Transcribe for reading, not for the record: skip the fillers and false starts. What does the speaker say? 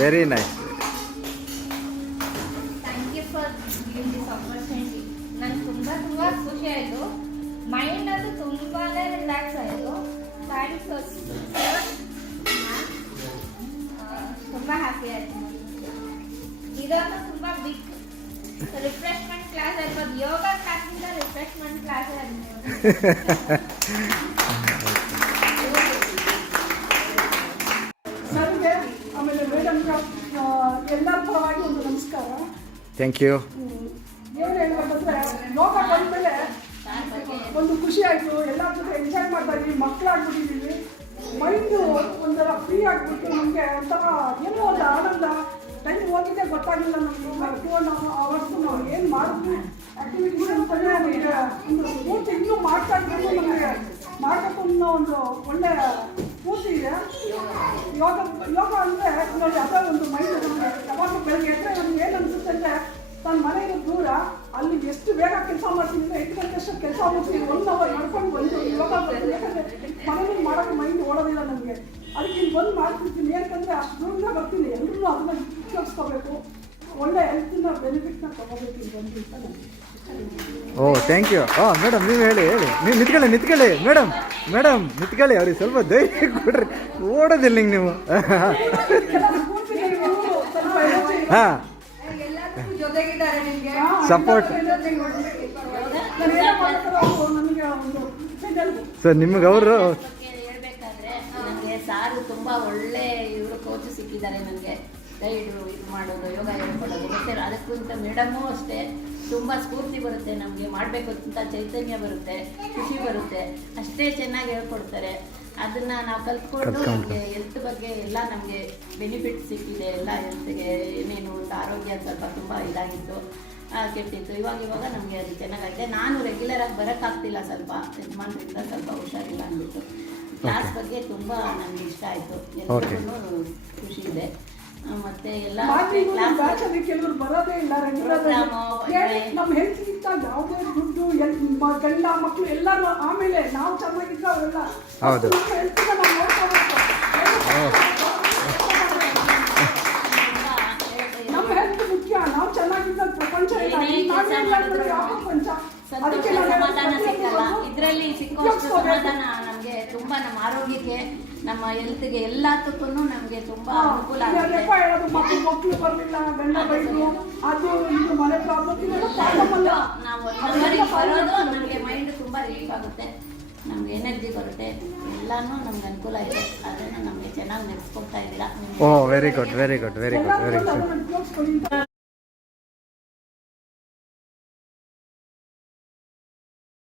Very nice. Thank you for giving this opportunity. ನಂಗೆ ತುಂಬ ಖುಷಿ ಆಯಿತು. ಮೈಂಡ್ ಅದು ತುಂಬಾ ರಿಲ್ಯಾಕ್ಸ್ ಆಯಿತು. ಥ್ಯಾಂಕ್ಸ್. ತುಂಬ ಹ್ಯಾಪಿ ಆಯಿತು. ಇದೊಂದು ತುಂಬ ಬಿಗ್ ರಿಫ್ರೆಶ್ಮೆಂಟ್ ಕ್ಲಾಸ್ ಆಗಿರ್ಬೋದು. ಯೋಗ ಕ್ಲಾಸಿಂದ ರಿಫ್ರೆಶ್ಮೆಂಟ್ ಕ್ಲಾಸ್ ನನಗೆ ಆಮೇಲೆ ಮೇಡಮ್ಗೆ ಎಲ್ಲರ ಪರವಾಗಿ ಒಂದು ನಮಸ್ಕಾರ. Thank you. ಏನು ಹೇಳ್ಬೇಕಂದ್ರೆ ಯೋಗ ಬಂದಮೇಲೆ ಒಂದು ಖುಷಿ ಆಯಿತು. ಎಲ್ಲರ ಜೊತೆ ಎಂಜಾಯ್ ಮಾಡ್ತಾ ಇದ್ವಿ, ಮಕ್ಕಳಾಗ್ಬಿಟ್ಟಿದ್ದೀವಿ. ಮೈಂಡು ಒಂಥರ ಫ್ರೀ ಆಗಿಬಿಟ್ಟು ನಮಗೆ ಒಂಥರ ಏನೋ ಒಂದು ಆನಂದ. ಟೈಮ್ ಹೋಗಿದ್ದೆ ಗೊತ್ತಾಗಿಲ್ಲ ನಮಗೆ. 2.5 hours ನಾವು ಏನು ಮಾಡಿದ್ವಿ ಆ್ಯಕ್ಟಿವಿಟೀಸ್ ಅಂತಲೇ ನಮಗೆ ಒಂದು ಪೂರ್ತಿ ಇನ್ನೂ ಮಾಡ್ತಾ ಇದ್ರೂ ನಮಗೆ ಮಾಡಬೇಕು ಅನ್ನೋ ಒಂದು ಒಳ್ಳೆ ಪೂರ್ತಿ ಇದೆ. ಯೋಗ ಯೋಗ ಅಂದರೆ ನೋಡಿ ಅದೇ ಒಂದು ಮೈಂಡ್ ನಮಗೆ ಯಾವಾಗ ಬೆಳಗ್ಗೆ ಎದ್ದರೆ ನಮ್ಗೆ ಏನು ಅನಿಸುತ್ತೆ ಅಂದರೆ ನನ್ನ ಮನೆಯಿಂದ ದೂರ ಅಲ್ಲಿ ಎಷ್ಟು ಬೇಗ ಕೆಲಸ ಮಾಡ್ತೀನಿ, 8 ಗಂಟೆ ಅಷ್ಟು ಕೆಲಸ ಮಾಡ್ತೀನಿ, 1 hour ನಡ್ಕೊಂಡು ಬಂದು ಯೋಗ ಬರ್ತೀನಿ. ಯಾಕಂದರೆ ಮನೇಲಿ ಮಾಡೋಕ್ಕೆ ಮೈಂಡ್ ಓಡೋದಿಲ್ಲ ನಮಗೆ. ಅದಕ್ಕೆ ಇಲ್ಲಿ ಬಂದು ಮಾಡ್ತಿರ್ತೀನಿ. ಯಾಕಂದರೆ ಅಷ್ಟು ದೂರದಿಂದ ಬರ್ತೀನಿ. ಎಲ್ಲರೂ ಅದನ್ನ ಉಪಯೋಗಿಸ್ಕೋಬೇಕು, ಒಳ್ಳೆ ಹೆಲ್ತಿನ ಬೆನಿಫಿಟ್ನ ತೊಗೋಬೇಕು ಇಲ್ಲಿ ಬಂದು ಅಂತ ನನಗೆ. ಓ ಥ್ಯಾಂಕ್ ಯು. ಮೇಡಮ್ ನೀವು ಹೇಳಿ ನೀವು ನಿಂತ್ಕೊಳ್ಳಿ ಮೇಡಮ್ ನಿಂತ್ಕೊಳ್ಳಿ. ಅವ್ರಿಗೆ ಸ್ವಲ್ಪ ಧೈರ್ಯ ಕೊಡ್ರಿ, ಓಡೋದಿಲ್ಲ ಹಿಂಗೆ ನೀವು. ಹಾಂ ಸಪೋರ್ಟ್ ಸರ್ ನಿಮಗೆ ಅವರು ಹೇಳ್ಬೇಕಾದ್ರೆ ನನಗೆ ಸಾರು ತುಂಬ ಒಳ್ಳೆ ಇವರು ಕೋಚ್ ಸಿಕ್ಕಿದ್ದಾರೆ. ನನಗೆ ಗೈಡು ಇದು ಮಾಡೋದು, ಯೋಗ ಹೇಳ್ಕೊಡೋದು ಮತ್ತೆ ಅದಕ್ಕಂತ ಮೇಡಮು ಅಷ್ಟೇ ತುಂಬ ಸ್ಫೂರ್ತಿ ಬರುತ್ತೆ. ನಮಗೆ ಮಾಡಬೇಕು ಅಂತ ಚೈತನ್ಯ ಬರುತ್ತೆ, ಖುಷಿ ಬರುತ್ತೆ. ಅಷ್ಟೇ ಚೆನ್ನಾಗಿ ಹೇಳ್ಕೊಡ್ತಾರೆ. ಅದನ್ನು ನಾವು ಕಲ್ತ್ಕೊಂಡು ನಮಗೆ ಹೆಲ್ತ್ ಬಗ್ಗೆ ಎಲ್ಲ ನಮಗೆ ಬೆನಿಫಿಟ್ ಸಿಕ್ಕಿದೆ. ಎಲ್ಲ ಹೆಲ್ತ್ಗೆ ಏನೇನು ಅಂತ ಆರೋಗ್ಯ ಸ್ವಲ್ಪ ತುಂಬ ಇದಾಗಿತ್ತು, ಕೆಟ್ಟಿತ್ತು. ಇವಾಗ ನಮಗೆ ಅದು ಚೆನ್ನಾಗಿದೆ. ನಾನು ರೆಗ್ಯುಲರಾಗಿ ಬರೋಕ್ಕಾಗ್ತಿಲ್ಲ, ಸ್ವಲ್ಪ ಯಜಮಾನ್ರಿಂದ ಸ್ವಲ್ಪ ಹುಷಾರಿಲ್ಲ ಅಂದ್ಬಿಟ್ಟು. ಕ್ಲಾಸ್ ಬಗ್ಗೆ ತುಂಬ ನನಗೆ ಇಷ್ಟ ಆಯಿತು. ಎಲ್ಲರಿಗೂ ಖುಷಿ ಇದೆ. ಮತ್ತೆ ಎಲ್ಲ ಕೆಲವರು ಬರೋದೇ ಇಲ್ಲ. ನಮ್ಮ ಹೆಲ್ತ್ಗಿಂತ ಯಾವುದೇ ದುಡ್ಡು ಗಂಡ ಮಕ್ಕಳು ಎಲ್ಲರೂ ಆಮೇಲೆ ನಾವು ಚೆನ್ನಾಗಿದ್ರೆ ಅವರೆಲ್ಲ ಹೌದು ಹೆಲ್ತ್ನ ನಾವು ನೋಡ್ಕೋಬೇಕು. ನಮ್ಮ ಹೆಲ್ತ್ ಮುಖ್ಯ. ನಾವು ಚೆನ್ನಾಗಿದ್ದ ಪ್ರಪಂಚ ಪ್ರಪಂಚ. ಅದಕ್ಕೆ ಸಮಾಧಾನ ಸಿಕ್ಕಲ್ಲ. ಇದರಲ್ಲಿ ಸಿಕ್ಕುವಷ್ಟು ಸಮಾಧಾನ ನಮಗೆ ತುಂಬ ನಮ್ಮ ಆರೋಗ್ಯಕ್ಕೆ, ನಮ್ಮ ಹೆಲ್ತ್ಗೆ ಎಲ್ಲದಕ್ಕೂ ನಮಗೆ ತುಂಬ ಅನುಕೂಲ ಆಗುತ್ತೆ. ಮಕ್ಕಳು ಬರಲಿಲ್ಲ, ಗಂಡ ಬೈದು, ಅದು ಇದು ಮನೆ ಪ್ರಾಬ್ಲಮ್ ನಾವು ಬರೋದು ನಮಗೆ ಮೈಂಡ್ ತುಂಬ ರಿಲೀಫ್ ಆಗುತ್ತೆ, ನಮ್ಗೆ ಎನರ್ಜಿ ಬರುತ್ತೆ, ಎಲ್ಲಾನು ನಮ್ಗೆ ಅನುಕೂಲ ಇದೆ. ಅದನ್ನು ನಮಗೆ ಚೆನ್ನಾಗಿ ನಡೆಸ್ಕೊಡ್ತಾ ಇದ್ದೀರಾ. ಓ ವೆರಿ ಗುಡ್.